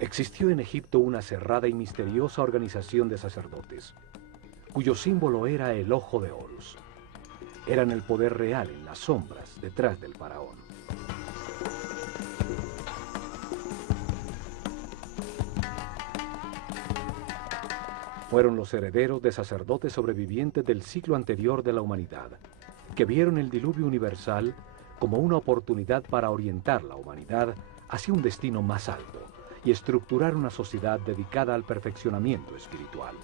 Existió en Egipto una cerrada y misteriosa organización de sacerdotes, cuyo símbolo era el ojo de Horus. Eran el poder real en las sombras detrás del faraón. Fueron los herederos de sacerdotes sobrevivientes del siglo anterior de la humanidad, que vieron el diluvio universal como una oportunidad para orientar la humanidad hacia un destino más alto y estructurar una sociedad dedicada al perfeccionamiento espiritual.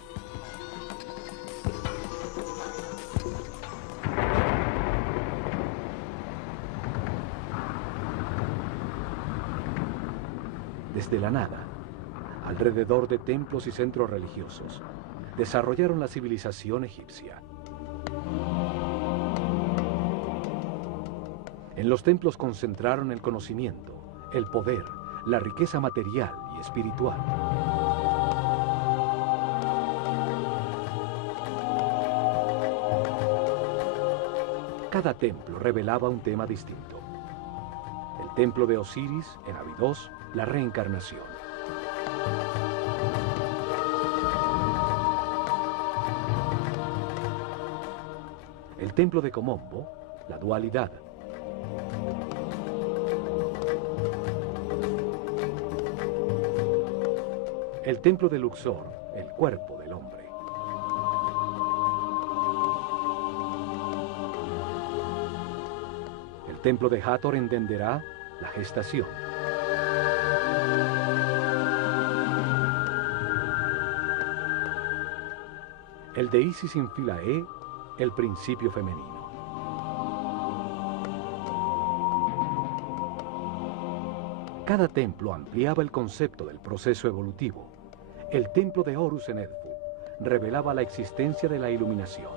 Desde la nada, alrededor de templos y centros religiosos, desarrollaron la civilización egipcia. En los templos concentraron el conocimiento, el poder, la riqueza material y espiritual. Cada templo revelaba un tema distinto. El templo de Osiris, en Abidos, la reencarnación. El templo de Komombo, la dualidad. El templo de Luxor, el cuerpo del hombre. El templo de Hathor en Denderah, la gestación. El de Isis en Philae, el principio femenino. Cada templo ampliaba el concepto del proceso evolutivo. El templo de Horus en Edfu revelaba la existencia de la iluminación.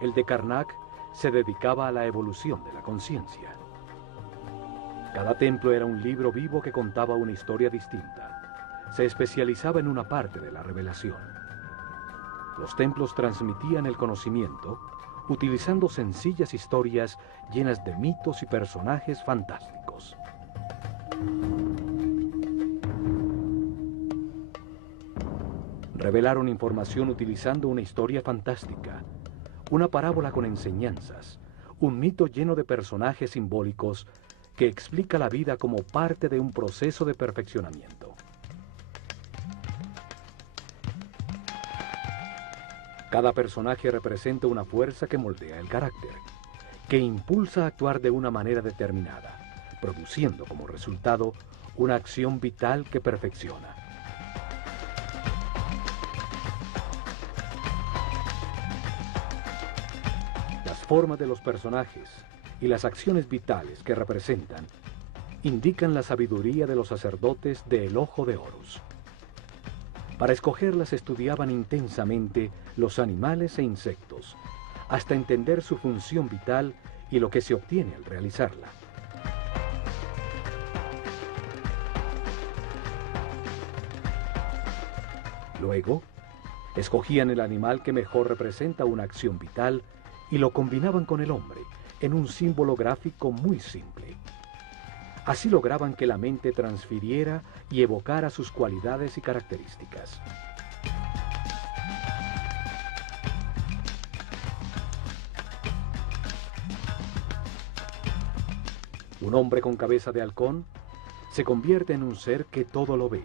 El de Karnak se dedicaba a la evolución de la conciencia. Cada templo era un libro vivo que contaba una historia distinta. Se especializaba en una parte de la revelación. Los templos transmitían el conocimiento utilizando sencillas historias llenas de mitos y personajes fantásticos. Revelaron información utilizando una historia fantástica, una parábola con enseñanzas, un mito lleno de personajes simbólicos que explica la vida como parte de un proceso de perfeccionamiento. Cada personaje representa una fuerza que moldea el carácter, que impulsa a actuar de una manera determinada, produciendo como resultado una acción vital que perfecciona. Las formas de los personajes y las acciones vitales que representan indican la sabiduría de los sacerdotes del Ojo de Horus. Para escogerlas estudiaban intensamente los animales e insectos, hasta entender su función vital y lo que se obtiene al realizarla. Luego, escogían el animal que mejor representa una acción vital y lo combinaban con el hombre en un símbolo gráfico muy simple. Así lograban que la mente transfiriera y evocara sus cualidades y características. Un hombre con cabeza de halcón se convierte en un ser que todo lo ve.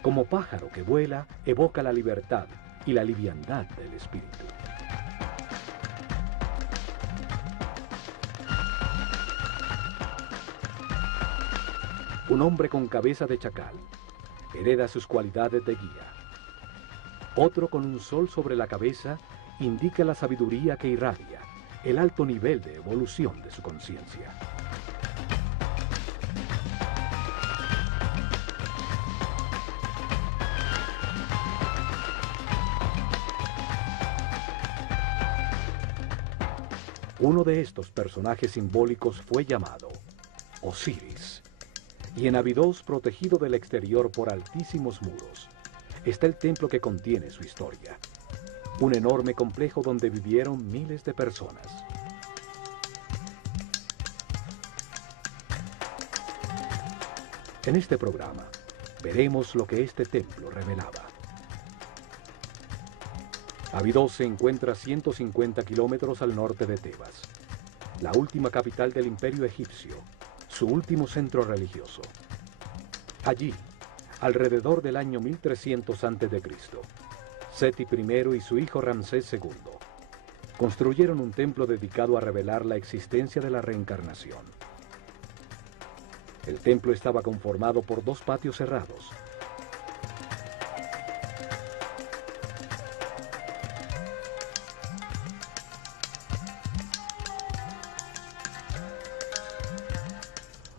Como pájaro que vuela, evoca la libertad y la liviandad del espíritu. Un hombre con cabeza de chacal hereda sus cualidades de guía. Otro con un sol sobre la cabeza indica la sabiduría que irradia, el alto nivel de evolución de su conciencia. Uno de estos personajes simbólicos fue llamado Osiris. Y en Abidos, protegido del exterior por altísimos muros, está el templo que contiene su historia. Un enorme complejo donde vivieron miles de personas. En este programa, veremos lo que este templo revelaba. Abidos se encuentra a 150 kilómetros al norte de Tebas, la última capital del Imperio egipcio, su último centro religioso. Allí, alrededor del año 1300 a.C., Seti I y su hijo Ramsés II construyeron un templo dedicado a revelar la existencia de la reencarnación. El templo estaba conformado por 2 patios cerrados.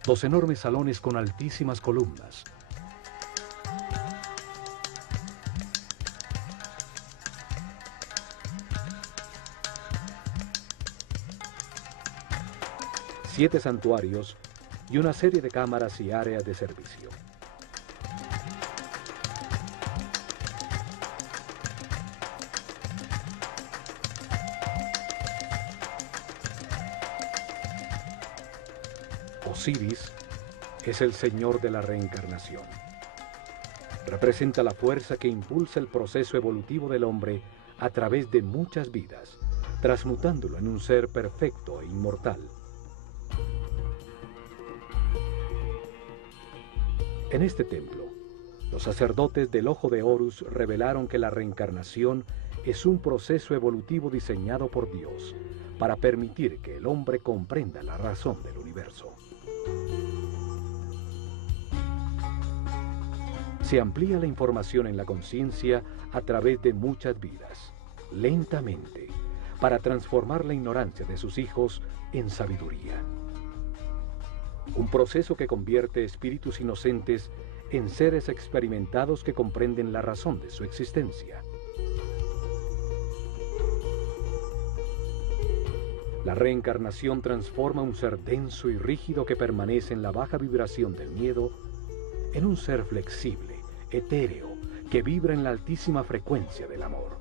Dos enormes salones con altísimas columnas. Siete santuarios y una serie de cámaras y áreas de servicio. Osiris es el señor de la reencarnación. Representa la fuerza que impulsa el proceso evolutivo del hombre a través de muchas vidas, transmutándolo en un ser perfecto e inmortal. En este templo, los sacerdotes del Ojo de Horus revelaron que la reencarnación es un proceso evolutivo diseñado por Dios para permitir que el hombre comprenda la razón del universo. Se amplía la información en la conciencia a través de muchas vidas, lentamente, para transformar la ignorancia de sus hijos en sabiduría. Un proceso que convierte espíritus inocentes en seres experimentados que comprenden la razón de su existencia. La reencarnación transforma un ser denso y rígido que permanece en la baja vibración del miedo en un ser flexible, etéreo, que vibra en la altísima frecuencia del amor.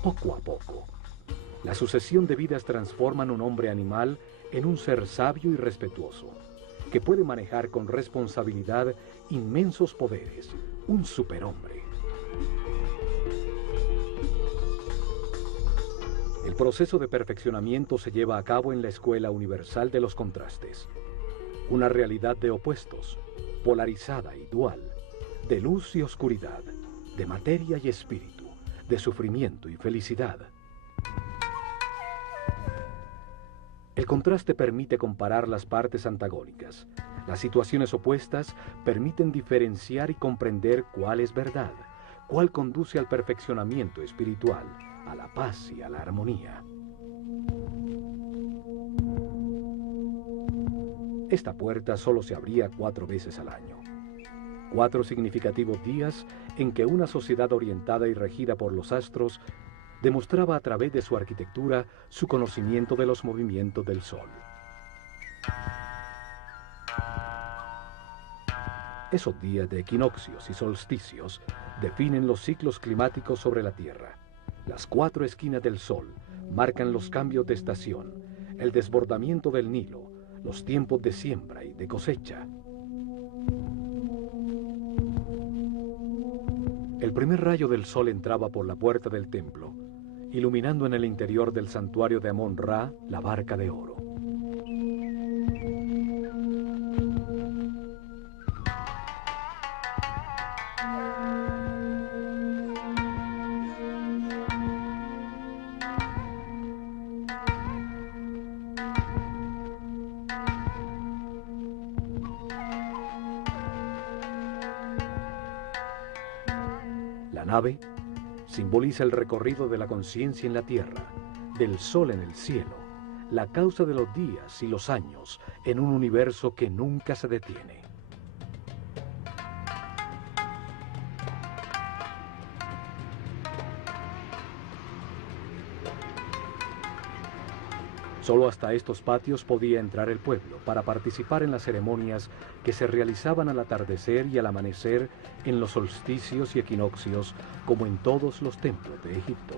Poco a poco, la sucesión de vidas transforman un hombre animal en un ser sabio y respetuoso, que puede manejar con responsabilidad inmensos poderes, un superhombre. El proceso de perfeccionamiento se lleva a cabo en la Escuela Universal de los Contrastes, una realidad de opuestos, polarizada y dual, de luz y oscuridad, de materia y espíritu, de sufrimiento y felicidad. El contraste permite comparar las partes antagónicas. Las situaciones opuestas permiten diferenciar y comprender cuál es verdad, cuál conduce al perfeccionamiento espiritual, a la paz y a la armonía. Esta puerta solo se abría 4 veces al año. 4 significativos días en que una sociedad orientada y regida por los astros demostraba a través de su arquitectura su conocimiento de los movimientos del Sol. Esos días de equinoccios y solsticios definen los ciclos climáticos sobre la Tierra. Las 4 esquinas del Sol marcan los cambios de estación, el desbordamiento del Nilo, los tiempos de siembra y de cosecha. El primer rayo del sol entraba por la puerta del templo, iluminando en el interior del santuario de Amón-Ra la barca de oro. La nave simboliza el recorrido de la conciencia en la tierra, del sol en el cielo, la causa de los días y los años en un universo que nunca se detiene. Solo hasta estos patios podía entrar el pueblo para participar en las ceremonias que se realizaban al atardecer y al amanecer en los solsticios y equinoccios, como en todos los templos de Egipto.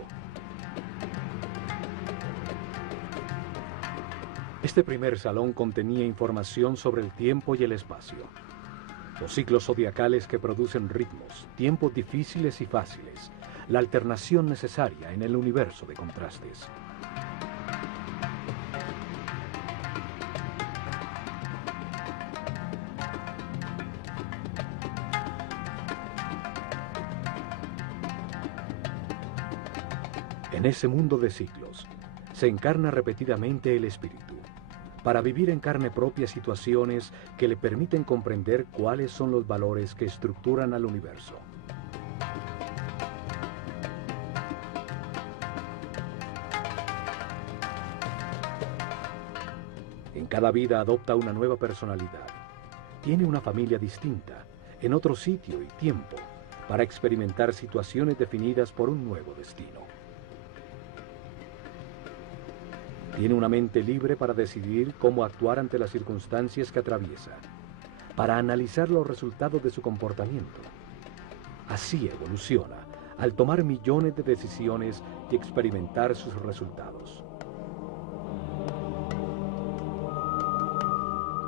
Este primer salón contenía información sobre el tiempo y el espacio, los ciclos zodiacales que producen ritmos, tiempos difíciles y fáciles, la alternación necesaria en el universo de contrastes. En ese mundo de ciclos, se encarna repetidamente el espíritu, para vivir en carne propia situaciones que le permiten comprender cuáles son los valores que estructuran al universo. En cada vida adopta una nueva personalidad. Tiene una familia distinta, en otro sitio y tiempo, para experimentar situaciones definidas por un nuevo destino. Tiene una mente libre para decidir cómo actuar ante las circunstancias que atraviesa, para analizar los resultados de su comportamiento. Así evoluciona, al tomar millones de decisiones y experimentar sus resultados.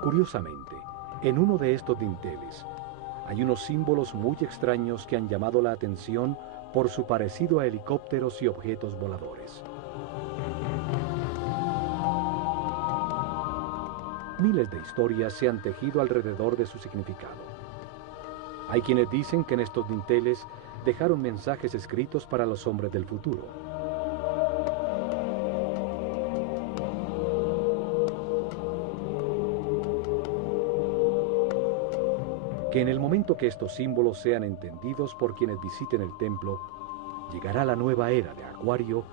Curiosamente, en uno de estos dinteles, hay unos símbolos muy extraños que han llamado la atención por su parecido a helicópteros y objetos voladores. Miles de historias se han tejido alrededor de su significado. Hay quienes dicen que en estos dinteles dejaron mensajes escritos para los hombres del futuro. Que en el momento que estos símbolos sean entendidos por quienes visiten el templo, llegará la nueva era de Acuario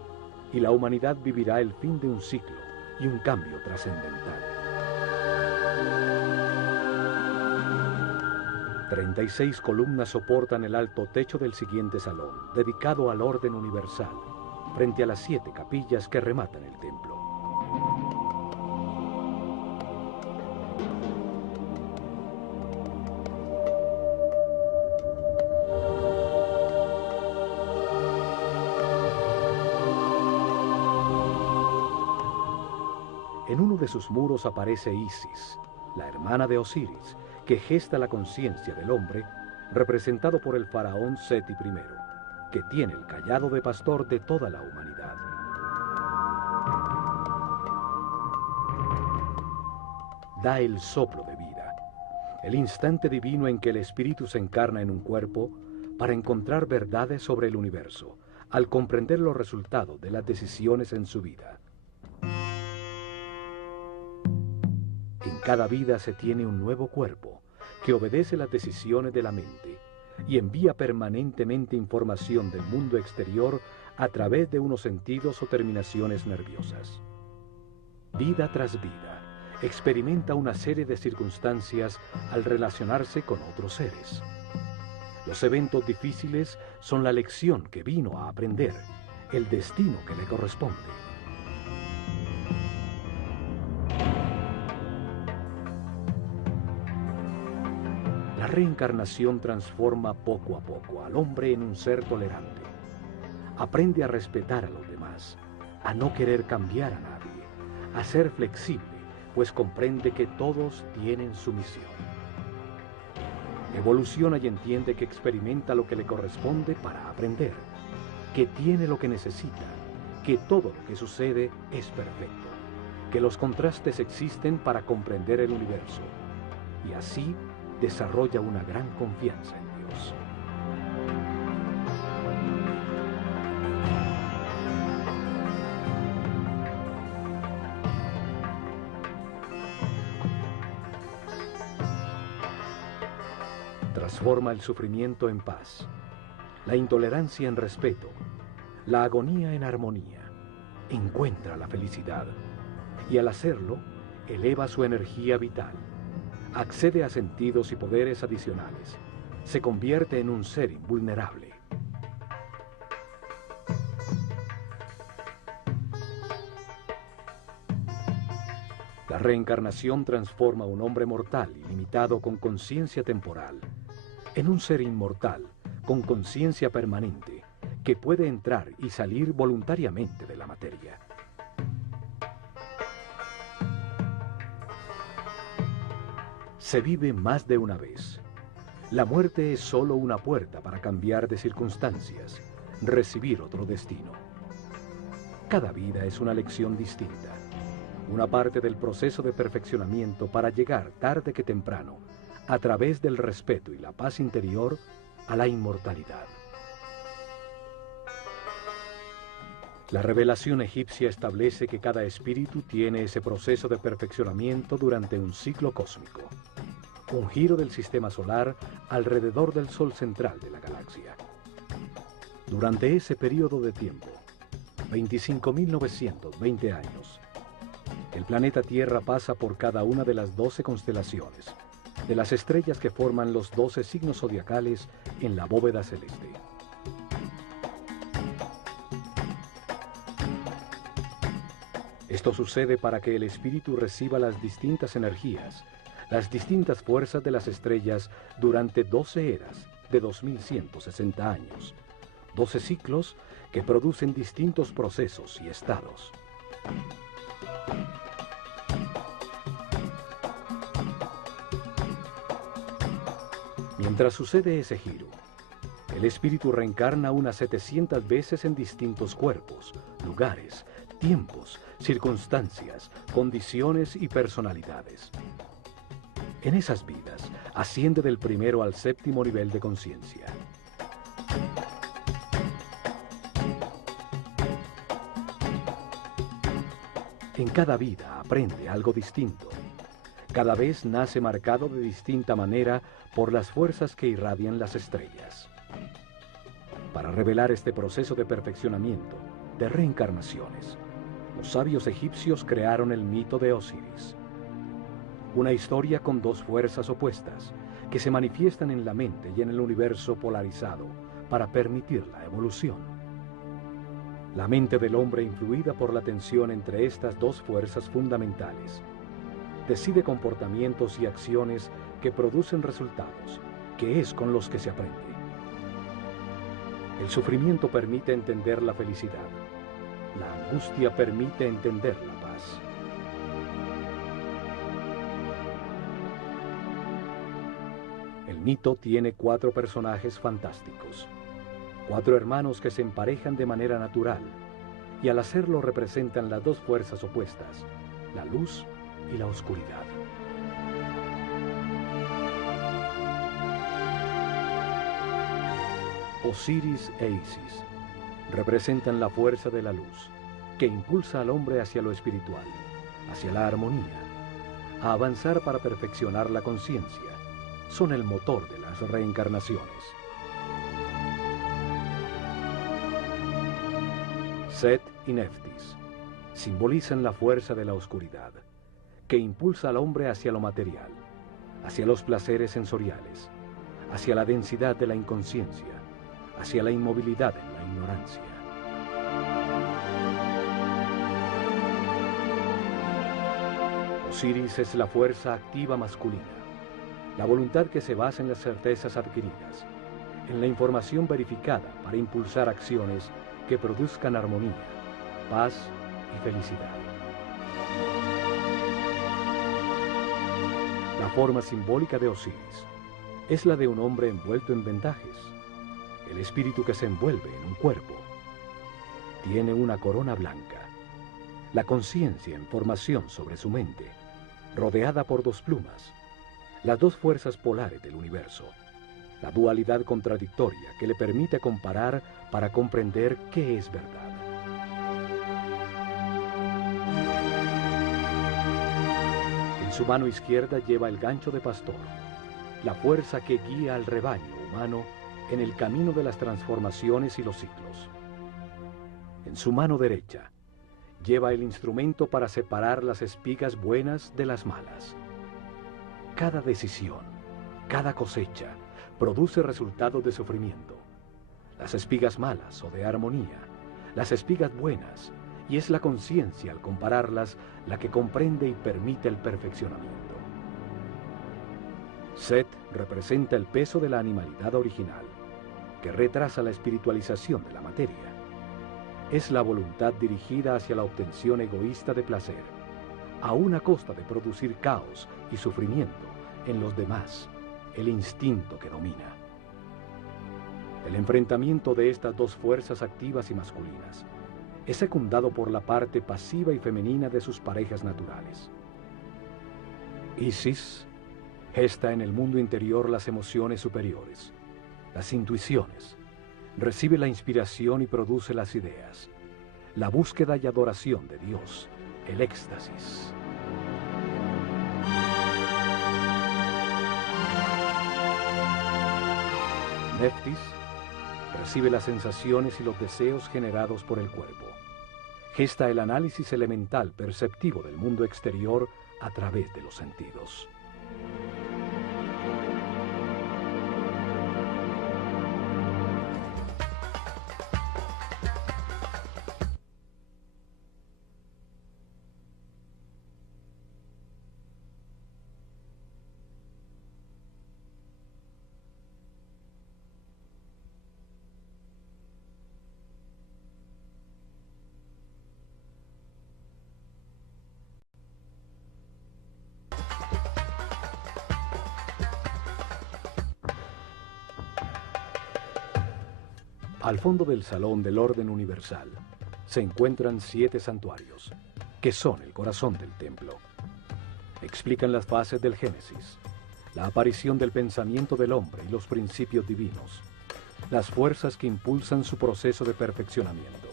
y la humanidad vivirá el fin de un ciclo y un cambio trascendental. 36 columnas soportan el alto techo del siguiente salón, dedicado al orden universal, frente a las 7 capillas que rematan el templo. En uno de sus muros aparece Isis, la hermana de Osiris, que gesta la conciencia del hombre, representado por el faraón Seti I, que tiene el cayado de pastor de toda la humanidad. Da el soplo de vida, el instante divino en que el espíritu se encarna en un cuerpo para encontrar verdades sobre el universo, al comprender los resultados de las decisiones en su vida. En cada vida se tiene un nuevo cuerpo que obedece las decisiones de la mente y envía permanentemente información del mundo exterior a través de unos sentidos o terminaciones nerviosas. Vida tras vida, experimenta una serie de circunstancias al relacionarse con otros seres. Los eventos difíciles son la lección que vino a aprender, el destino que le corresponde. La reencarnación transforma poco a poco al hombre en un ser tolerante. Aprende a respetar a los demás, a no querer cambiar a nadie, a ser flexible, pues comprende que todos tienen su misión. Evoluciona y entiende que experimenta lo que le corresponde para aprender, que tiene lo que necesita, que todo lo que sucede es perfecto, que los contrastes existen para comprender el universo, y así desarrolla una gran confianza en Dios. Transforma el sufrimiento en paz, la intolerancia en respeto, la agonía en armonía. Encuentra la felicidad y al hacerlo, eleva su energía vital. Accede a sentidos y poderes adicionales. Se convierte en un ser invulnerable. La reencarnación transforma a un hombre mortal y limitado con conciencia temporal en un ser inmortal con conciencia permanente que puede entrar y salir voluntariamente de la materia. Se vive más de una vez. La muerte es solo una puerta para cambiar de circunstancias, recibir otro destino. Cada vida es una lección distinta, una parte del proceso de perfeccionamiento para llegar tarde que temprano, a través del respeto y la paz interior, a la inmortalidad. La revelación egipcia establece que cada espíritu tiene ese proceso de perfeccionamiento durante un ciclo cósmico, un giro del sistema solar alrededor del Sol central de la galaxia. Durante ese periodo de tiempo, 25.920 años, el planeta Tierra pasa por cada una de las 12 constelaciones, de las estrellas que forman los 12 signos zodiacales en la bóveda celeste. Esto sucede para que el espíritu reciba las distintas energías, las distintas fuerzas de las estrellas durante 12 eras de 2160 años, 12 ciclos que producen distintos procesos y estados. Mientras sucede ese giro, el espíritu reencarna unas 700 veces en distintos cuerpos, lugares, tiempos, circunstancias, condiciones y personalidades. En esas vidas, asciende del primero al séptimo nivel de conciencia. En cada vida aprende algo distinto. Cada vez nace marcado de distinta manera por las fuerzas que irradian las estrellas. Para revelar este proceso de perfeccionamiento, de reencarnaciones, los sabios egipcios crearon el mito de Osiris. Una historia con dos fuerzas opuestas que se manifiestan en la mente y en el universo polarizado para permitir la evolución. La mente del hombre, influida por la tensión entre estas dos fuerzas fundamentales, decide comportamientos y acciones que producen resultados, que es con los que se aprende. El sufrimiento permite entender la felicidad. La angustia permite entender la paz. El mito tiene 4 personajes fantásticos, 4 hermanos que se emparejan de manera natural y al hacerlo representan las dos fuerzas opuestas, la luz y la oscuridad. Osiris e Isis representan la fuerza de la luz, que impulsa al hombre hacia lo espiritual, hacia la armonía, a avanzar para perfeccionar la conciencia. Son el motor de las reencarnaciones. Set y Neftis simbolizan la fuerza de la oscuridad, que impulsa al hombre hacia lo material, hacia los placeres sensoriales, hacia la densidad de la inconsciencia, hacia la inmovilidad en la ignorancia. Osiris es la fuerza activa masculina, la voluntad que se basa en las certezas adquiridas, en la información verificada para impulsar acciones que produzcan armonía, paz y felicidad. La forma simbólica de Osiris es la de un hombre envuelto en vendajes, el espíritu que se envuelve en un cuerpo. Tiene una corona blanca, la conciencia en formación sobre su mente, rodeada por 2 plumas, las 2 fuerzas polares del universo, la dualidad contradictoria que le permite comparar para comprender qué es verdad. En su mano izquierda lleva el gancho de pastor, la fuerza que guía al rebaño humano en el camino de las transformaciones y los ciclos. En su mano derecha lleva el instrumento para separar las espigas buenas de las malas. Cada decisión, cada cosecha, produce resultados de sufrimiento. Las espigas malas o de armonía, las espigas buenas y es la conciencia, al compararlas, la que comprende y permite el perfeccionamiento. Set representa el peso de la animalidad original, que retrasa la espiritualización de la materia. Es la voluntad dirigida hacia la obtención egoísta de placer, aún a costa de producir caos y sufrimiento en los demás, el instinto que domina. El enfrentamiento de estas dos fuerzas activas y masculinas es secundado por la parte pasiva y femenina de sus parejas naturales. Isis gesta en el mundo interior las emociones superiores, las intuiciones, recibe la inspiración y produce las ideas, la búsqueda y adoración de Dios, el éxtasis. Neftis recibe las sensaciones y los deseos generados por el cuerpo. Gesta el análisis elemental perceptivo del mundo exterior a través de los sentidos. Al fondo del salón del orden universal se encuentran 7 santuarios, que son el corazón del templo. Explican las fases del Génesis, la aparición del pensamiento del hombre y los principios divinos, las fuerzas que impulsan su proceso de perfeccionamiento.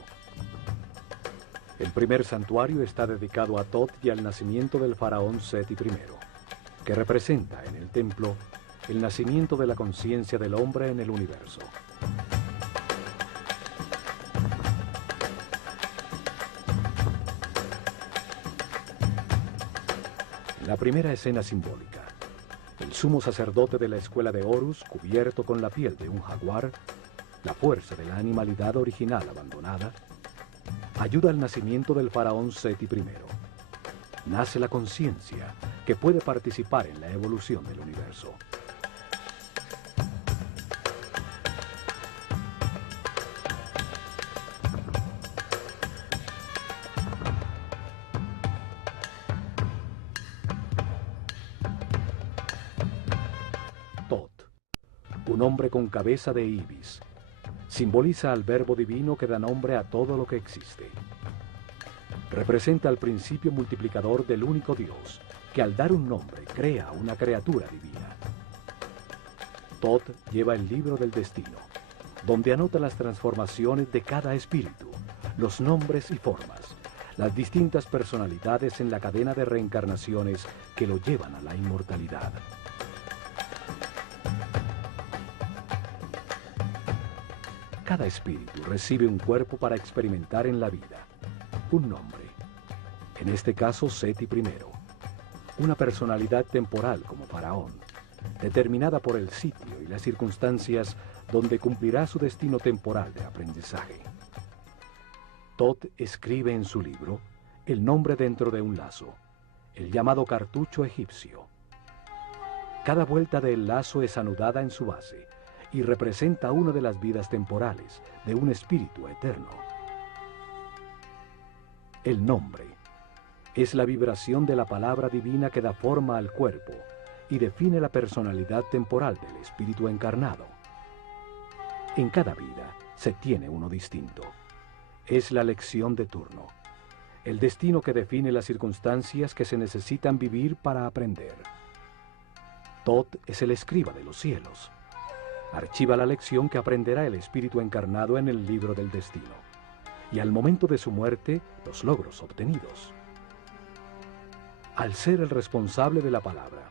El primer santuario está dedicado a Tot y al nacimiento del faraón Seti I, que representa en el templo el nacimiento de la conciencia del hombre en el universo. La primera escena simbólica. El sumo sacerdote de la escuela de Horus, cubierto con la piel de un jaguar, la fuerza de la animalidad original abandonada, ayuda al nacimiento del faraón Seti I. Nace la conciencia que puede participar en la evolución del universo. Tot, un hombre con cabeza de ibis, simboliza al verbo divino que da nombre a todo lo que existe. Representa el principio multiplicador del único Dios, que al dar un nombre crea una criatura divina. Tot lleva el libro del destino, donde anota las transformaciones de cada espíritu, los nombres y formas, las distintas personalidades en la cadena de reencarnaciones que lo llevan a la inmortalidad. Cada espíritu recibe un cuerpo para experimentar en la vida, un nombre, en este caso Seti I, una personalidad temporal como faraón, determinada por el sitio y las circunstancias donde cumplirá su destino temporal de aprendizaje. Tot escribe en su libro el nombre dentro de un lazo, el llamado cartucho egipcio. Cada vuelta del lazo es anudada en su base y representa una de las vidas temporales de un espíritu eterno. El nombre es la vibración de la palabra divina que da forma al cuerpo y define la personalidad temporal del espíritu encarnado. En cada vida se tiene uno distinto. Es la lección de turno, el destino que define las circunstancias que se necesitan vivir para aprender. Tot es el escriba de los cielos. Archiva la lección que aprenderá el espíritu encarnado en el libro del destino, y al momento de su muerte, los logros obtenidos. Al ser el responsable de la palabra,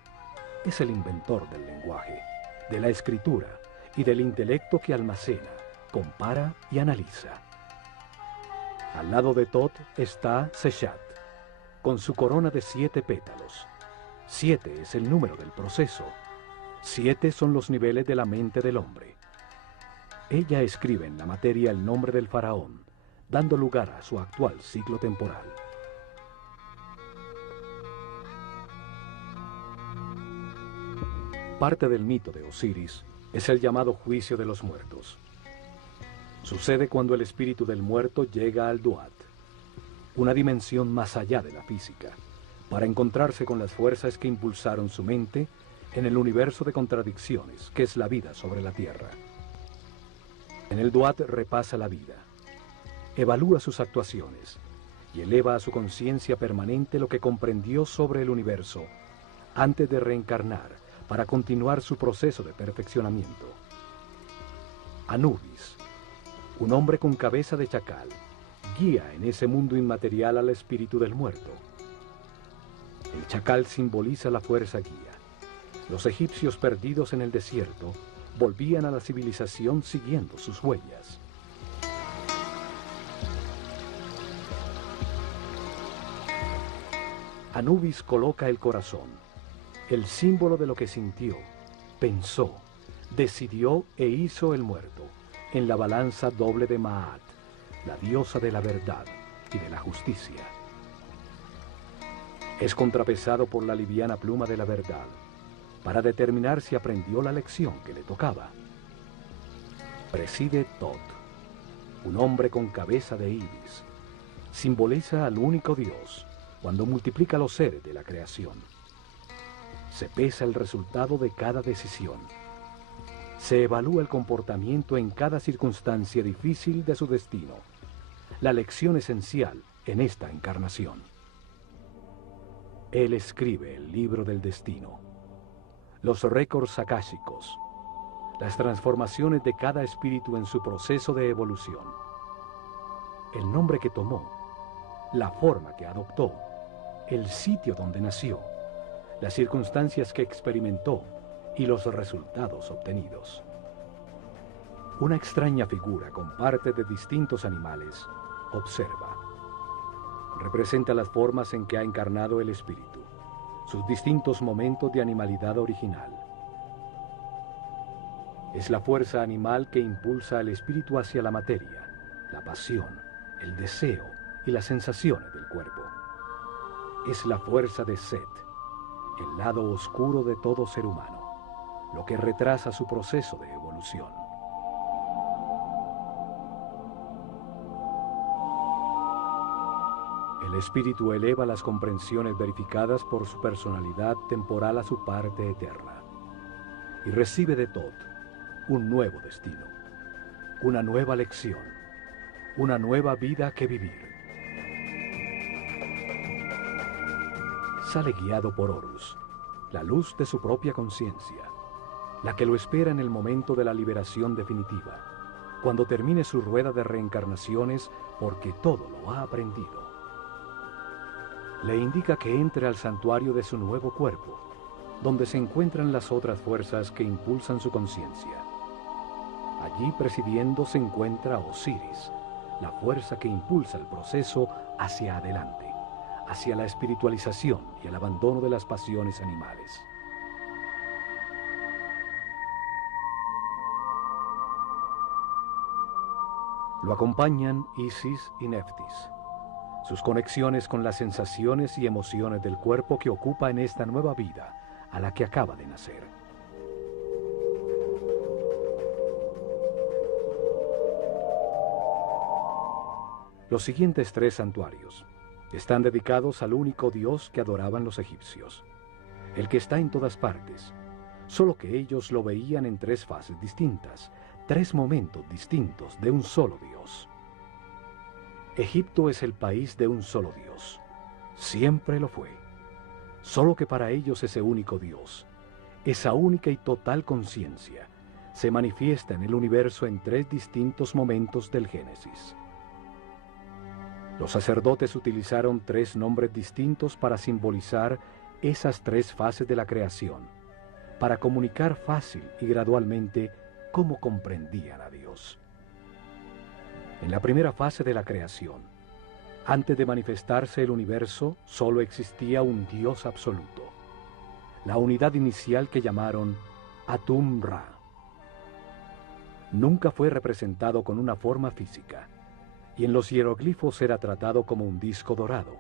es el inventor del lenguaje, de la escritura y del intelecto que almacena, compara y analiza. Al lado de Tot está Seshat, con su corona de 7 pétalos. 7 es el número del proceso. 7 son los niveles de la mente del hombre. Ella escribe en la materia el nombre del faraón, dando lugar a su actual ciclo temporal. Parte del mito de Osiris es el llamado juicio de los muertos. Sucede cuando el espíritu del muerto llega al Duat, una dimensión más allá de la física, para encontrarse con las fuerzas que impulsaron su mente en el universo de contradicciones que es la vida sobre la Tierra. En el Duat repasa la vida, evalúa sus actuaciones y eleva a su conciencia permanente lo que comprendió sobre el universo antes de reencarnar para continuar su proceso de perfeccionamiento. Anubis, un hombre con cabeza de chacal, guía en ese mundo inmaterial al espíritu del muerto. El chacal simboliza la fuerza guía. Los egipcios perdidos en el desierto volvían a la civilización siguiendo sus huellas. Anubis coloca el corazón, el símbolo de lo que sintió, pensó, decidió e hizo el muerto, en la balanza doble de Maat, la diosa de la verdad y de la justicia. Es contrapesado por la liviana pluma de la verdad, para determinar si aprendió la lección que le tocaba. Preside Tot, un hombre con cabeza de ibis. Simboliza al único Dios cuando multiplica los seres de la creación. Se pesa el resultado de cada decisión. Se evalúa el comportamiento en cada circunstancia difícil de su destino, la lección esencial en esta encarnación. Él escribe el libro del destino, los récords akáshicos, las transformaciones de cada espíritu en su proceso de evolución, el nombre que tomó, la forma que adoptó, el sitio donde nació, las circunstancias que experimentó y los resultados obtenidos. Una extraña figura con partes de distintos animales observa. Representa las formas en que ha encarnado el espíritu, sus distintos momentos de animalidad original. Es la fuerza animal que impulsa al espíritu hacia la materia, la pasión, el deseo y las sensaciones del cuerpo. Es la fuerza de Set, el lado oscuro de todo ser humano, lo que retrasa su proceso de evolución. El espíritu eleva las comprensiones verificadas por su personalidad temporal a su parte eterna y recibe de Tot un nuevo destino, una nueva lección, una nueva vida que vivir. Sale guiado por Horus, la luz de su propia conciencia, la que lo espera en el momento de la liberación definitiva, cuando termine su rueda de reencarnaciones porque todo lo ha aprendido. Le indica que entre al santuario de su nuevo cuerpo, donde se encuentran las otras fuerzas que impulsan su conciencia. Allí presidiendo se encuentra Osiris, la fuerza que impulsa el proceso hacia adelante, hacia la espiritualización y el abandono de las pasiones animales. Lo acompañan Isis y Neftis, sus conexiones con las sensaciones y emociones del cuerpo que ocupa en esta nueva vida a la que acaba de nacer. Los siguientes 3 santuarios están dedicados al único Dios que adoraban los egipcios, el que está en todas partes, solo que ellos lo veían en 3 fases distintas, 3 momentos distintos de un solo Dios. Egipto es el país de un solo Dios, siempre lo fue, solo que para ellos ese único Dios, esa única y total conciencia, se manifiesta en el universo en 3 distintos momentos del Génesis. Los sacerdotes utilizaron 3 nombres distintos para simbolizar esas 3 fases de la creación, para comunicar fácil y gradualmente cómo comprendían a Dios. En la primera fase de la creación, antes de manifestarse el universo, solo existía un Dios absoluto, la unidad inicial que llamaron Atum-Ra. Nunca fue representado con una forma física, y en los hieroglifos era tratado como un disco dorado,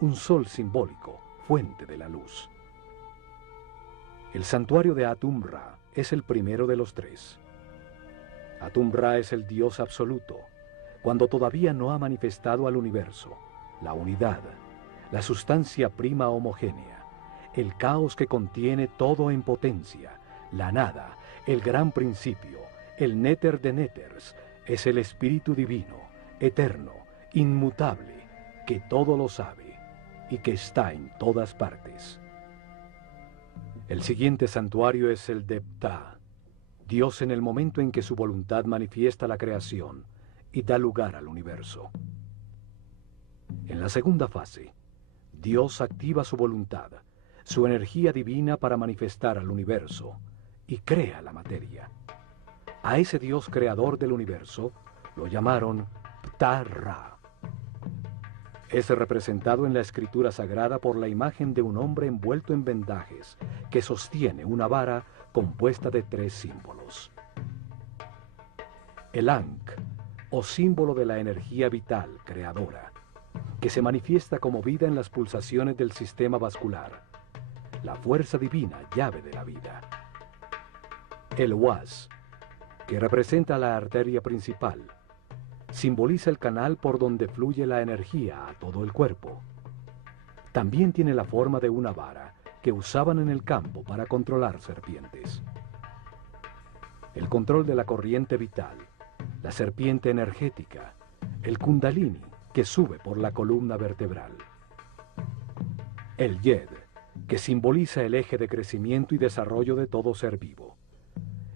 un sol simbólico, fuente de la luz. El santuario de Atum-Ra es el primero de los tres. Atum-Ra es el Dios absoluto, cuando todavía no ha manifestado al universo, la unidad, la sustancia prima homogénea, el caos que contiene todo en potencia, la nada, el gran principio, el néter de néters, es el Espíritu Divino, eterno, inmutable, que todo lo sabe y que está en todas partes. El siguiente santuario es el de Ptah, Dios en el momento en que su voluntad manifiesta la creación y da lugar al universo. En la segunda fase, Dios activa su voluntad, su energía divina para manifestar al universo y crea la materia. A ese Dios creador del universo lo llamaron Ptah-Ra. Es representado en la escritura sagrada por la imagen de un hombre envuelto en vendajes que sostiene una vara compuesta de tres símbolos. El Ankh, o símbolo de la energía vital creadora, que se manifiesta como vida en las pulsaciones del sistema vascular, la fuerza divina, llave de la vida. El Was, que representa la arteria principal, simboliza el canal por donde fluye la energía a todo el cuerpo. También tiene la forma de una vara que usaban en el campo para controlar serpientes. El control de la corriente vital, la serpiente energética, el kundalini que sube por la columna vertebral. El Yed, que simboliza el eje de crecimiento y desarrollo de todo ser vivo.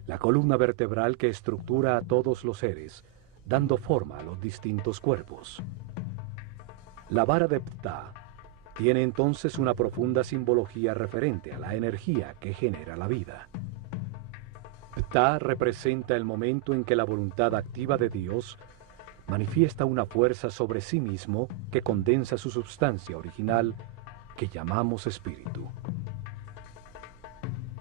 La columna vertebral que estructura a todos los seres, dando forma a los distintos cuerpos. La vara de Ptah tiene entonces una profunda simbología referente a la energía que genera la vida. Ptah representa el momento en que la voluntad activa de Dios manifiesta una fuerza sobre sí mismo que condensa su substancia original, que llamamos espíritu.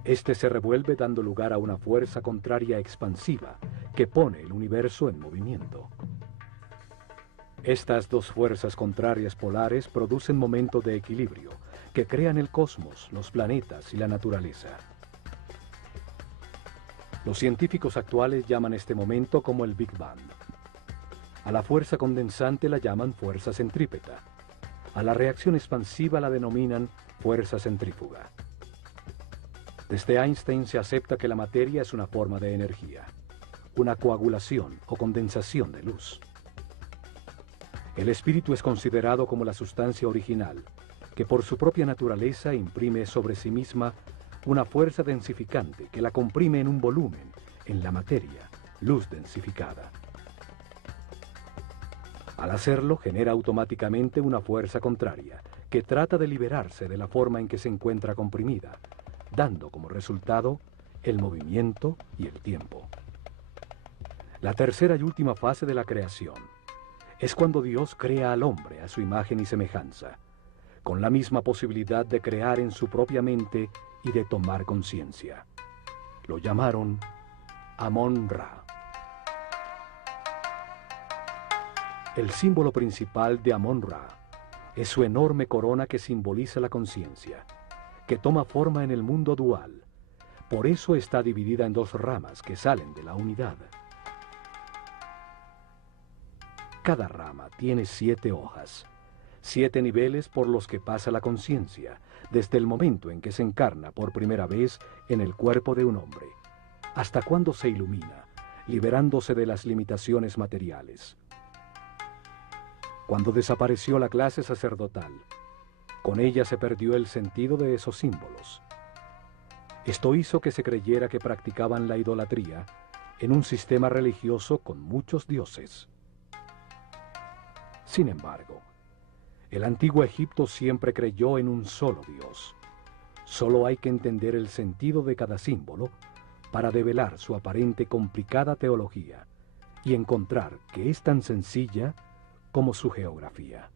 Este se revuelve dando lugar a una fuerza contraria expansiva que pone el universo en movimiento. Estas dos fuerzas contrarias polares producen momentos de equilibrio que crean el cosmos, los planetas y la naturaleza. Los científicos actuales llaman este momento como el Big Bang. A la fuerza condensante la llaman fuerza centrípeta. A la reacción expansiva la denominan fuerza centrífuga. Desde Einstein se acepta que la materia es una forma de energía, una coagulación o condensación de luz. El espíritu es considerado como la sustancia original, que por su propia naturaleza imprime sobre sí misma una fuerza densificante que la comprime en un volumen, en la materia, luz densificada. Al hacerlo, genera automáticamente una fuerza contraria, que trata de liberarse de la forma en que se encuentra comprimida, dando como resultado el movimiento y el tiempo. La tercera y última fase de la creación es cuando Dios crea al hombre a su imagen y semejanza, con la misma posibilidad de crear en su propia mente y de tomar conciencia. Lo llamaron Amon-Ra. El símbolo principal de Amon-Ra es su enorme corona que simboliza la conciencia, que toma forma en el mundo dual. Por eso está dividida en dos ramas que salen de la unidad. Cada rama tiene 7 hojas, 7 niveles por los que pasa la conciencia, desde el momento en que se encarna por primera vez en el cuerpo de un hombre, hasta cuando se ilumina, liberándose de las limitaciones materiales. Cuando desapareció la clase sacerdotal, con ella se perdió el sentido de esos símbolos. Esto hizo que se creyera que practicaban la idolatría en un sistema religioso con muchos dioses. Sin embargo, el antiguo Egipto siempre creyó en un solo Dios. Solo hay que entender el sentido de cada símbolo para develar su aparente complicada teología y encontrar que es tan sencilla como su geografía.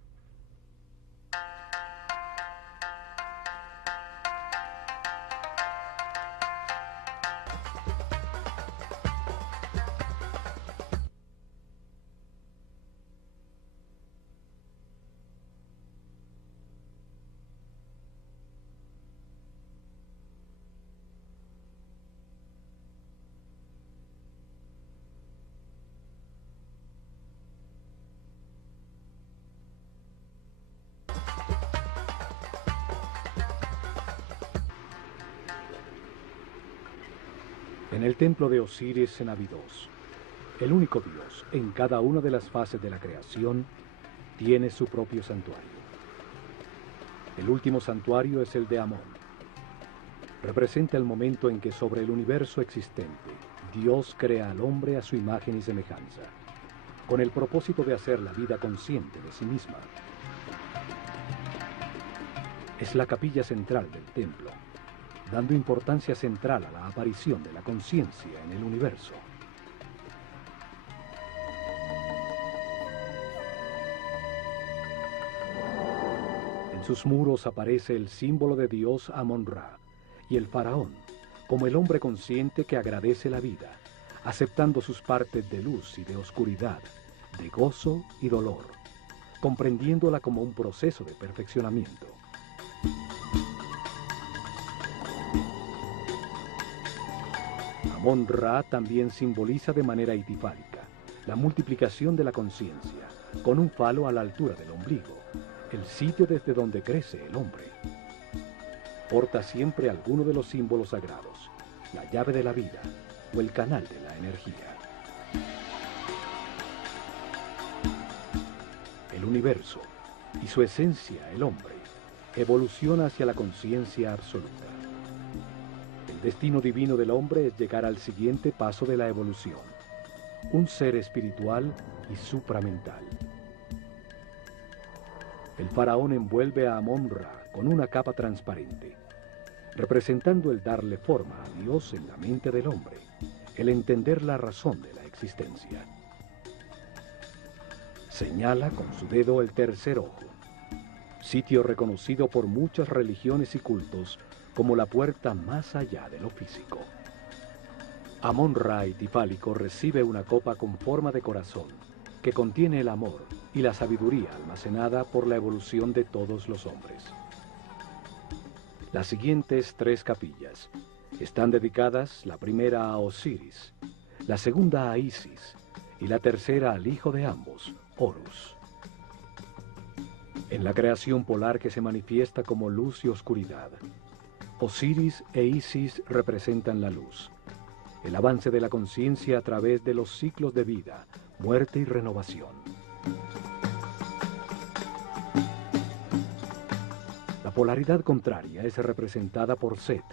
En el templo de Osiris en Abidos, el único dios en cada una de las fases de la creación tiene su propio santuario. El último santuario es el de Amón. Representa el momento en que sobre el universo existente, Dios crea al hombre a su imagen y semejanza, con el propósito de hacer la vida consciente de sí misma. Es la capilla central del templo, dando importancia central a la aparición de la conciencia en el universo. En sus muros aparece el símbolo de Dios Amón-Ra y el faraón, como el hombre consciente que agradece la vida, aceptando sus partes de luz y de oscuridad, de gozo y dolor, comprendiéndola como un proceso de perfeccionamiento. Amón-Ra también simboliza de manera itifálica la multiplicación de la conciencia, con un falo a la altura del ombligo, el sitio desde donde crece el hombre. Porta siempre alguno de los símbolos sagrados, la llave de la vida o el canal de la energía. El universo y su esencia, el hombre, evoluciona hacia la conciencia absoluta. El destino divino del hombre es llegar al siguiente paso de la evolución, un ser espiritual y supramental. El faraón envuelve a Amón-Ra con una capa transparente, representando el darle forma a Dios en la mente del hombre, el entender la razón de la existencia. Señala con su dedo el tercer ojo, sitio reconocido por muchas religiones y cultos como la puerta más allá de lo físico. Amón-Ra itifálico recibe una copa con forma de corazón que contiene el amor y la sabiduría almacenada por la evolución de todos los hombres. Las siguientes 3 capillas están dedicadas, la primera a Osiris, la segunda a Isis y la tercera al hijo de ambos, Horus. En la creación polar que se manifiesta como luz y oscuridad, Osiris e Isis representan la luz, el avance de la conciencia a través de los ciclos de vida, muerte y renovación. La polaridad contraria es representada por Set,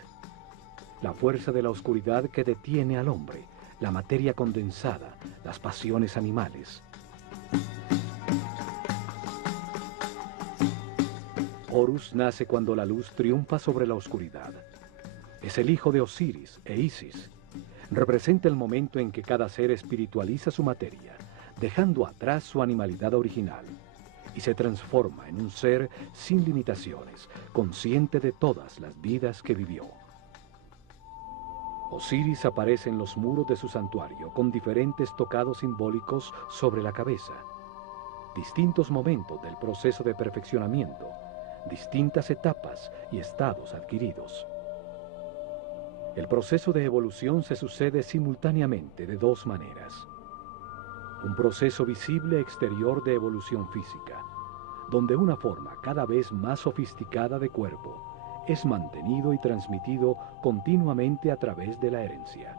la fuerza de la oscuridad que detiene al hombre, la materia condensada, las pasiones animales. Horus nace cuando la luz triunfa sobre la oscuridad. Es el hijo de Osiris e Isis. Representa el momento en que cada ser espiritualiza su materia, dejando atrás su animalidad original, y se transforma en un ser sin limitaciones, consciente de todas las vidas que vivió. Osiris aparece en los muros de su santuario con diferentes tocados simbólicos sobre la cabeza, distintos momentos del proceso de perfeccionamiento, distintas etapas y estados adquiridos. El proceso de evolución se sucede simultáneamente de 2 maneras. Un proceso visible exterior de evolución física, donde una forma cada vez más sofisticada de cuerpo es mantenido y transmitido continuamente a través de la herencia.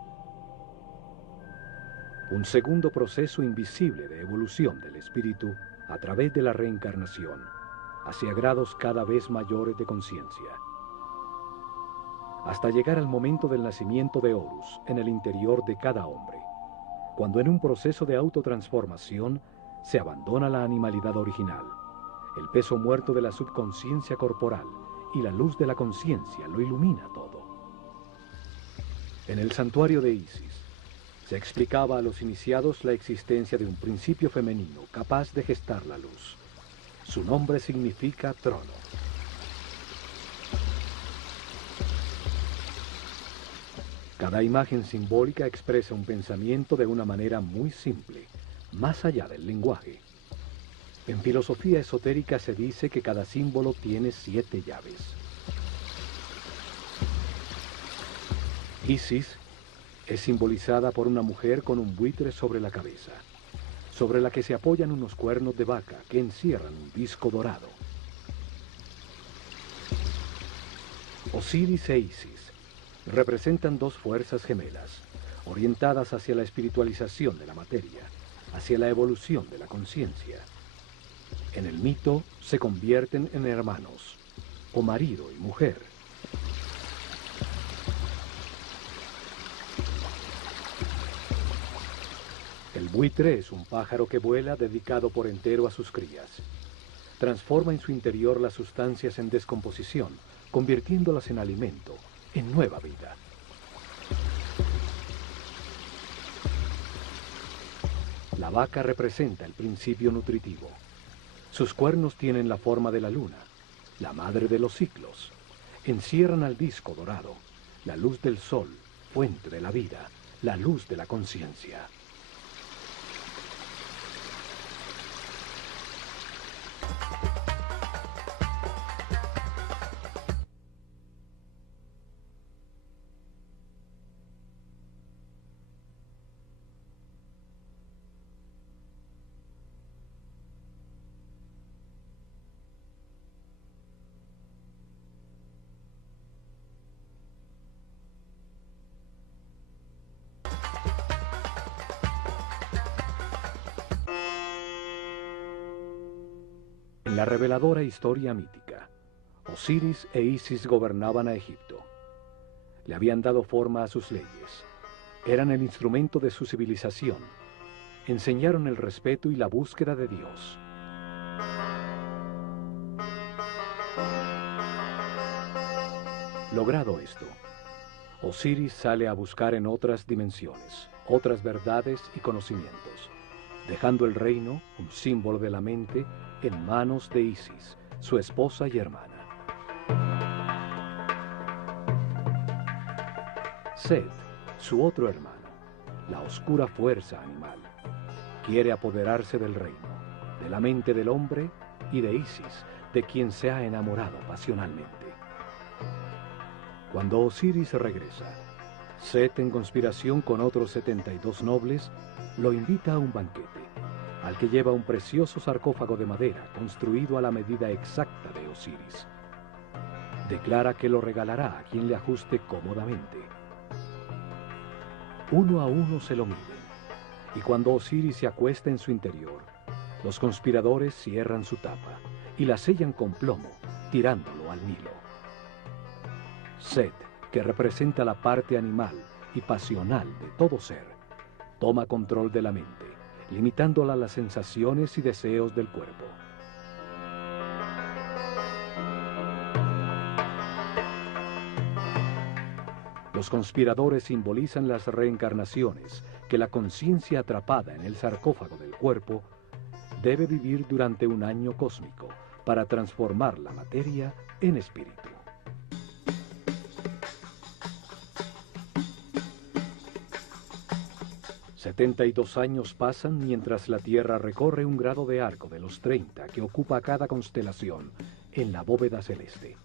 Un segundo proceso invisible de evolución del espíritu a través de la reencarnación, hacia grados cada vez mayores de conciencia, hasta llegar al momento del nacimiento de Horus en el interior de cada hombre, cuando en un proceso de autotransformación se abandona la animalidad original, el peso muerto de la subconsciencia corporal y la luz de la conciencia lo ilumina todo. En el santuario de Isis se explicaba a los iniciados la existencia de un principio femenino capaz de gestar la luz. Su nombre significa trono. Cada imagen simbólica expresa un pensamiento de una manera muy simple, más allá del lenguaje. En filosofía esotérica se dice que cada símbolo tiene 7 llaves. Isis es simbolizada por una mujer con un buitre sobre la cabeza, sobre la que se apoyan unos cuernos de vaca que encierran un disco dorado. Osiris e Isis representan 2 fuerzas gemelas, orientadas hacia la espiritualización de la materia, hacia la evolución de la conciencia. En el mito se convierten en hermanos, o marido y mujer. El buitre es un pájaro que vuela dedicado por entero a sus crías. Transforma en su interior las sustancias en descomposición, convirtiéndolas en alimento, en nueva vida. La vaca representa el principio nutritivo. Sus cuernos tienen la forma de la luna, la madre de los ciclos. Encierran al disco dorado, la luz del sol, fuente de la vida, la luz de la conciencia. En la reveladora historia mítica, Osiris e Isis gobernaban a Egipto. Le habían dado forma a sus leyes. Eran el instrumento de su civilización. Enseñaron el respeto y la búsqueda de Dios. Logrado esto, Osiris sale a buscar en otras dimensiones, otras verdades y conocimientos, dejando el reino, un símbolo de la mente, en manos de Isis, su esposa y hermana. Set, su otro hermano, la oscura fuerza animal, quiere apoderarse del reino, de la mente del hombre y de Isis, de quien se ha enamorado pasionalmente. Cuando Osiris regresa, Set, en conspiración con otros 72 nobles, lo invita a un banquete, al que lleva un precioso sarcófago de madera construido a la medida exacta de Osiris. Declara que lo regalará a quien le ajuste cómodamente. Uno a uno se lo miden, y cuando Osiris se acuesta en su interior, los conspiradores cierran su tapa y la sellan con plomo, tirándolo al Nilo. Set, que representa la parte animal y pasional de todo ser, toma control de la mente, limitándola a las sensaciones y deseos del cuerpo. Los conspiradores simbolizan las reencarnaciones que la conciencia atrapada en el sarcófago del cuerpo debe vivir durante un año cósmico para transformar la materia en espíritu. $72 años pasan mientras la Tierra recorre un grado de arco de los 30 que ocupa cada constelación en la bóveda celeste.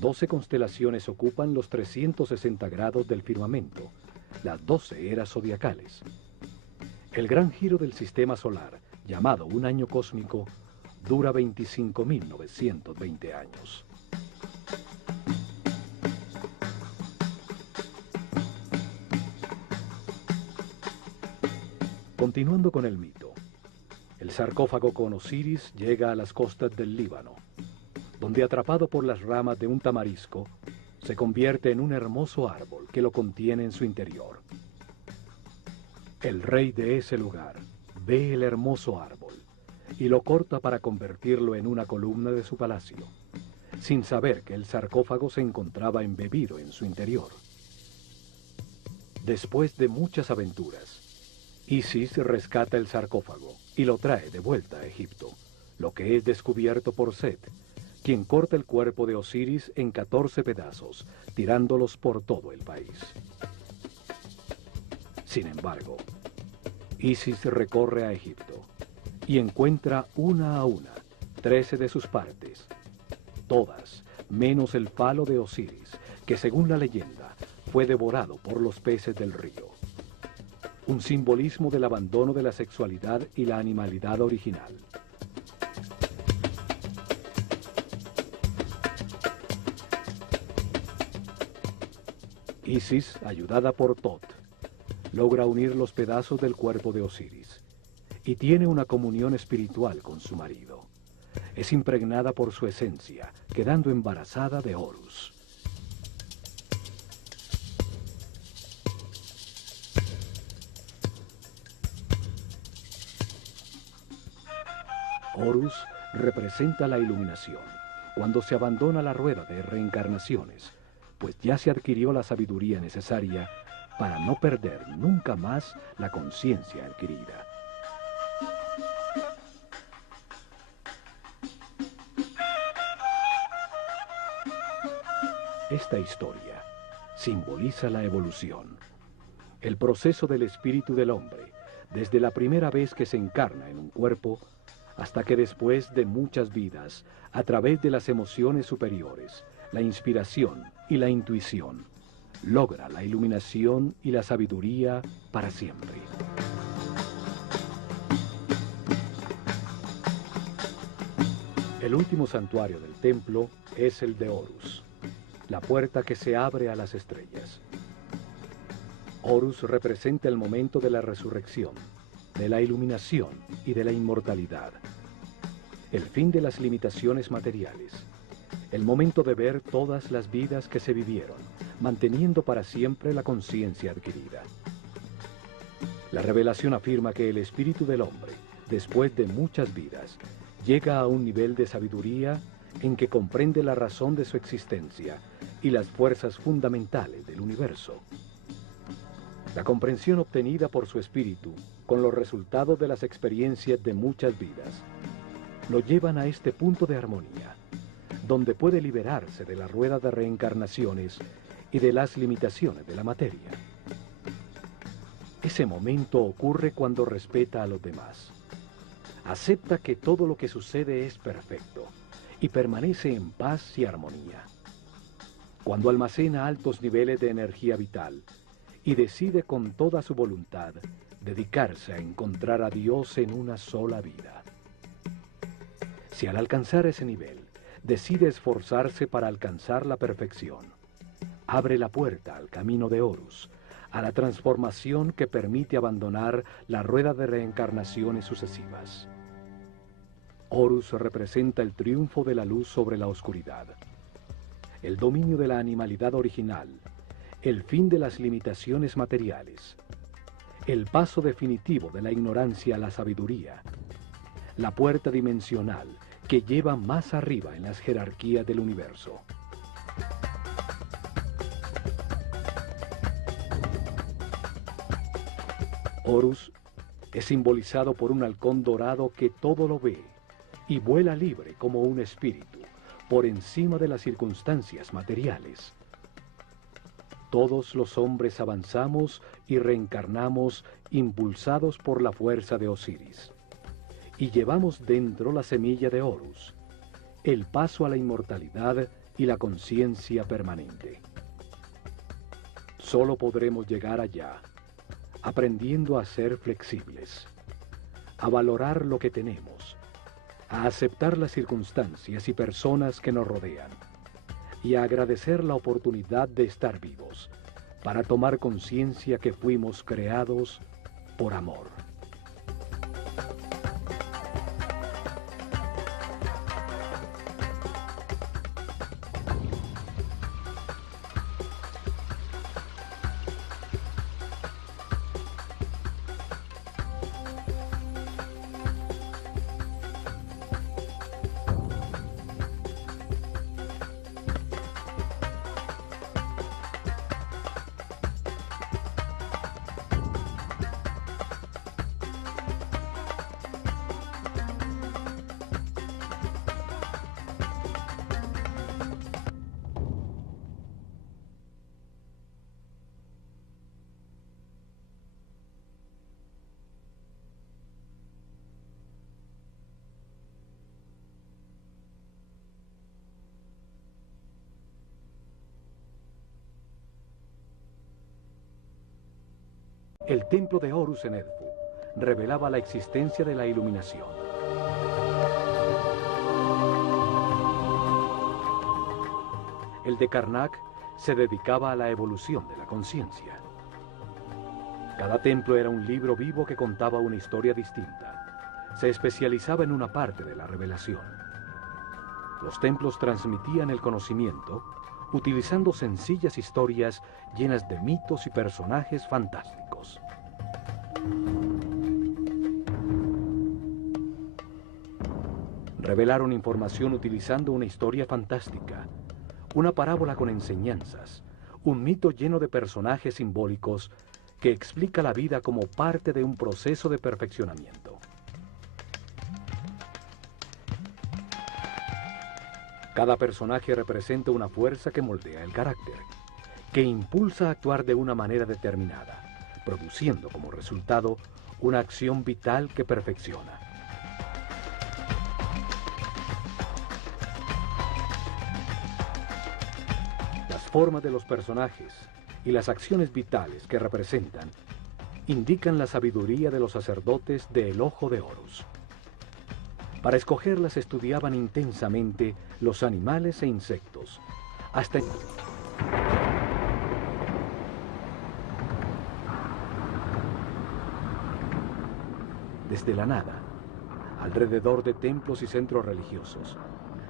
12 constelaciones ocupan los 360 grados del firmamento, las 12 eras zodiacales. El gran giro del sistema solar, llamado un año cósmico, dura 25.920 años. Continuando con el mito, el sarcófago con Osiris llega a las costas del Líbano, donde, atrapado por las ramas de un tamarisco, se convierte en un hermoso árbol que lo contiene en su interior. El rey de ese lugar ve el hermoso árbol y lo corta para convertirlo en una columna de su palacio, sin saber que el sarcófago se encontraba embebido en su interior. Después de muchas aventuras, Isis rescata el sarcófago y lo trae de vuelta a Egipto, lo que es descubierto por Set, quien corta el cuerpo de Osiris en 14 pedazos, tirándolos por todo el país. Sin embargo, Isis recorre a Egipto y encuentra una a una 13 de sus partes, todas menos el falo de Osiris, que según la leyenda fue devorado por los peces del río. Un simbolismo del abandono de la sexualidad y la animalidad original. Isis, ayudada por Tot, logra unir los pedazos del cuerpo de Osiris y tiene una comunión espiritual con su marido. Es impregnada por su esencia, quedando embarazada de Horus. Horus representa la iluminación, cuando se abandona la rueda de reencarnaciones, pues ya se adquirió la sabiduría necesaria para no perder nunca más la conciencia adquirida. Esta historia simboliza la evolución, el proceso del espíritu del hombre, desde la primera vez que se encarna en un cuerpo, hasta que después de muchas vidas, a través de las emociones superiores, la inspiración y la intuición, logra la iluminación y la sabiduría para siempre. El último santuario del templo es el de Horus, la puerta que se abre a las estrellas. Horus representa el momento de la resurrección, de la iluminación y de la inmortalidad. El fin de las limitaciones materiales. El momento de ver todas las vidas que se vivieron, manteniendo para siempre la conciencia adquirida. La revelación afirma que el espíritu del hombre, después de muchas vidas, llega a un nivel de sabiduría en que comprende la razón de su existencia y las fuerzas fundamentales del universo. La comprensión obtenida por su espíritu, con los resultados de las experiencias de muchas vidas, lo llevan a este punto de armonía, donde puede liberarse de la rueda de reencarnaciones y de las limitaciones de la materia. Ese momento ocurre cuando respeta a los demás. Acepta que todo lo que sucede es perfecto y permanece en paz y armonía. Cuando almacena altos niveles de energía vital y decide con toda su voluntad dedicarse a encontrar a Dios en una sola vida. Si al alcanzar ese nivel decide esforzarse para alcanzar la perfección, abre la puerta al camino de Horus, a la transformación que permite abandonar la rueda de reencarnaciones sucesivas. Horus representa el triunfo de la luz sobre la oscuridad, el dominio de la animalidad original, el fin de las limitaciones materiales, el paso definitivo de la ignorancia a la sabiduría, la puerta dimensional que lleva más arriba en las jerarquías del universo. Horus es simbolizado por un halcón dorado que todo lo ve y vuela libre como un espíritu, por encima de las circunstancias materiales. Todos los hombres avanzamos y reencarnamos impulsados por la fuerza de Osiris. Y llevamos dentro la semilla de Horus, el paso a la inmortalidad y la conciencia permanente. Solo podremos llegar allá, aprendiendo a ser flexibles, a valorar lo que tenemos, a aceptar las circunstancias y personas que nos rodean, y a agradecer la oportunidad de estar vivos, para tomar conciencia que fuimos creados por amor. El templo de Horus en Edfu revelaba la existencia de la iluminación. El de Karnak se dedicaba a la evolución de la conciencia. Cada templo era un libro vivo que contaba una historia distinta. Se especializaba en una parte de la revelación. Los templos transmitían el conocimiento utilizando sencillas historias llenas de mitos y personajes fantásticos. Revelaron información utilizando una historia fantástica, una parábola con enseñanzas, un mito lleno de personajes simbólicos que explica la vida como parte de un proceso de perfeccionamiento. Cada personaje representa una fuerza que moldea el carácter, que impulsa a actuar de una manera determinada, produciendo como resultado una acción vital que perfecciona. Las formas de los personajes y las acciones vitales que representan indican la sabiduría de los sacerdotes del Ojo de Horus. Para escogerlas estudiaban intensamente los animales e insectos, hasta desde la nada, alrededor de templos y centros religiosos,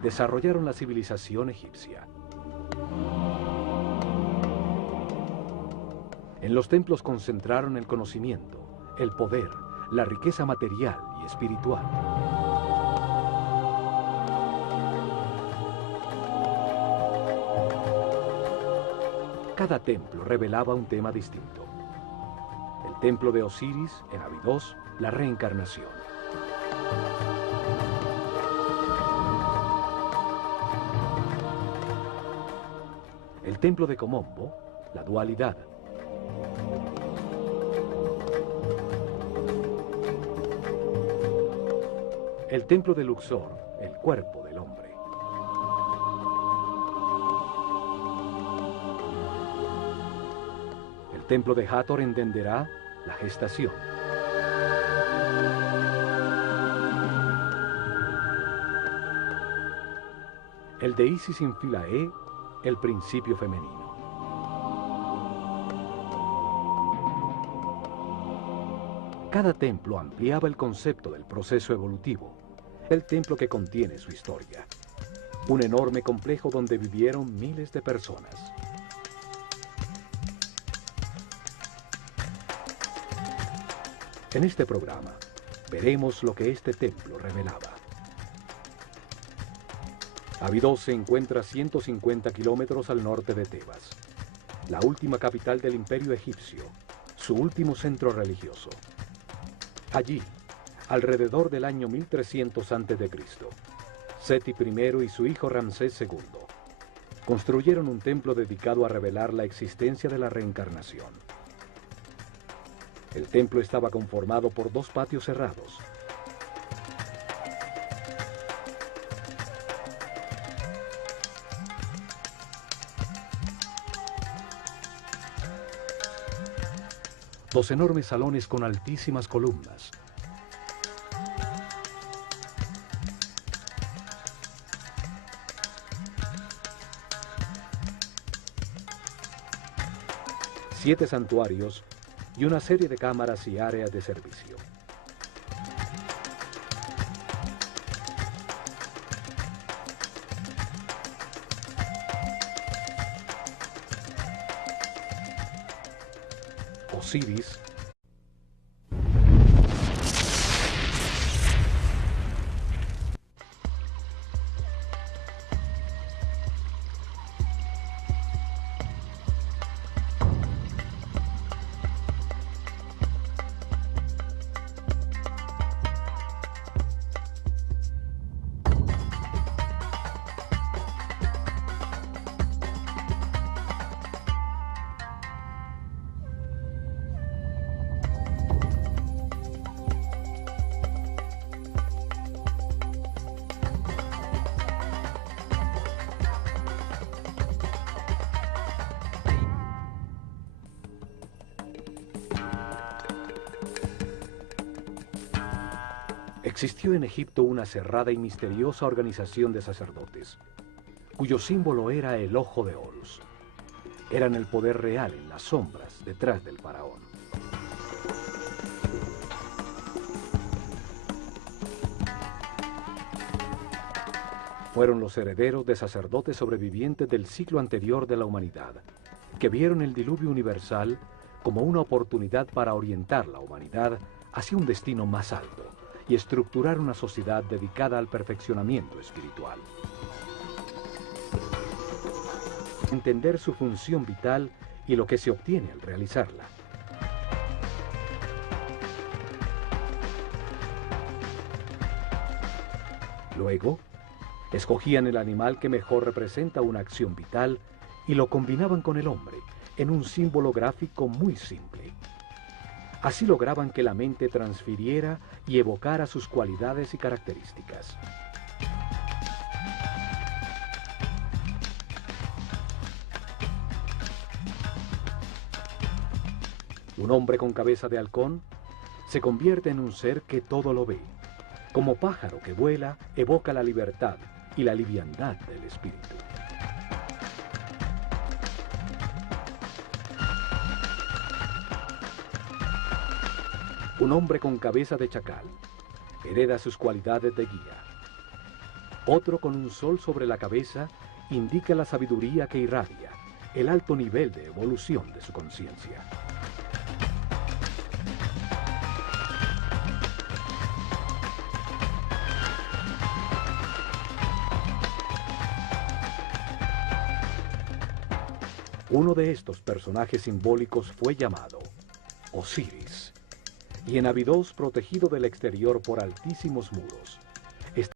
desarrollaron la civilización egipcia. En los templos concentraron el conocimiento, el poder, la riqueza material y espiritual. Cada templo revelaba un tema distinto. El templo de Osiris, en Abidos, la reencarnación. El templo de Komombo, la dualidad. El templo de Luxor, el cuerpo del hombre. El templo de Hathor en Denderah, la gestación. El de Isis en Philae, el principio femenino. Cada templo ampliaba el concepto del proceso evolutivo, el templo que contiene su historia. Un enorme complejo donde vivieron miles de personas. En este programa, veremos lo que este templo revelaba. Abidos se encuentra a 150 kilómetros al norte de Tebas, la última capital del Imperio egipcio, su último centro religioso. Allí, alrededor del año 1300 a.C., Seti I y su hijo Ramsés II construyeron un templo dedicado a revelar la existencia de la reencarnación. El templo estaba conformado por dos patios cerrados. Dos enormes salones con altísimas columnas. Siete santuarios y una serie de cámaras y áreas de servicio. Osiris, existió en Egipto una cerrada y misteriosa organización de sacerdotes, cuyo símbolo era el Ojo de Horus. eran el poder real en las sombras detrás del faraón. Fueron los herederos de sacerdotes sobrevivientes del ciclo anterior de la humanidad, que vieron el diluvio universal como una oportunidad para orientar la humanidad hacia un destino más alto y estructurar una sociedad dedicada al perfeccionamiento espiritual. Entender su función vital y lo que se obtiene al realizarla. Luego, escogían el animal que mejor representa una acción vital y lo combinaban con el hombre en un símbolo gráfico muy simple. Así lograban que la mente transfiriera y evocara sus cualidades y características. Un hombre con cabeza de halcón se convierte en un ser que todo lo ve. Como pájaro que vuela, evoca la libertad y la liviandad del espíritu. Un hombre con cabeza de chacal hereda sus cualidades de guía. Otro con un sol sobre la cabeza indica la sabiduría que irradia, el alto nivel de evolución de su conciencia. Uno de estos personajes simbólicos fue llamado Osiris, y en Abidos, protegido del exterior por altísimos muros,